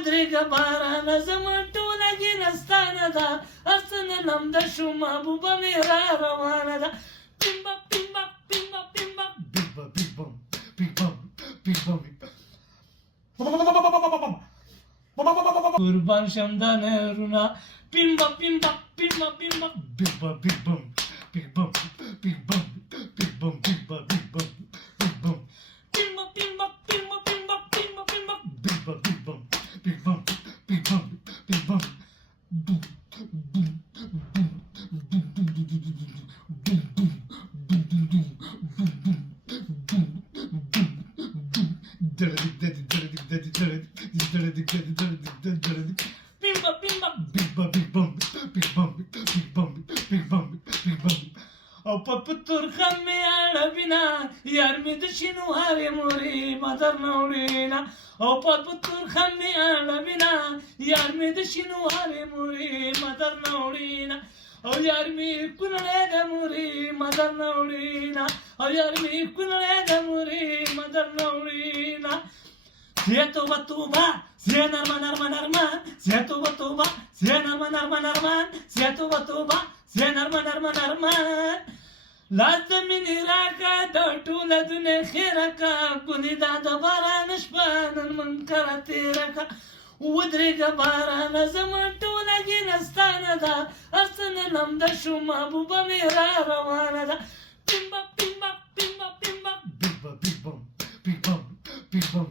ودرېږه بارانه زما ټوله ګیله ستانه ده هر څه نه لمده شو محبوبه مې را روانه ده پیمبا پیمبا پیمبا پیمبا Bimba, big bum, big bum, big bum. قربان شم د نهرونه پیمبا پیمبا پیمبا پیمبا Bimba, big bum, big bum, big bum, big bum, bimba, big bum, big bum. پیمبا پیمبا پیمبا پیمبا پیمبا پیمبا Bimba, big bum, big bum, big bum, big bum. Boom, boom, boom, boom, boom, boom, boom, boom, boom, boom, boom, boom, boom. پیمبا پیمبا Big bum, big bum, big bum, big bum, big bum, big bum. او په پتور خم مې اړوینا یار مې د شینو هارې مورې مدر نه وړینا او په پتور خم مې اړوینا یار مې د شینو هارې مورې مدر نه وړینا او یار مې کونړی د مورې مدر نه وړینا او یار مې کونړی د مورې مدر نه وړینا زه توبه توبه زه نرمه نرمه نرمه زه توبه توبه زه نرمه نرمه نرمه زه توبه توبه زه نرمه نرمه نرمه لاس د مینې راکړه د ټوله دنیا خیره کړه ګلې دا د باران شپه نن من کره تېره کړه ودرېږه بارانه زما ټوله ګیله ستانه ده هر څه نه لمده شو محبوبه مې را روانه ده پیمبا پیمبا پیمبا پیمبا Big bum, big bum, big bum, big bum.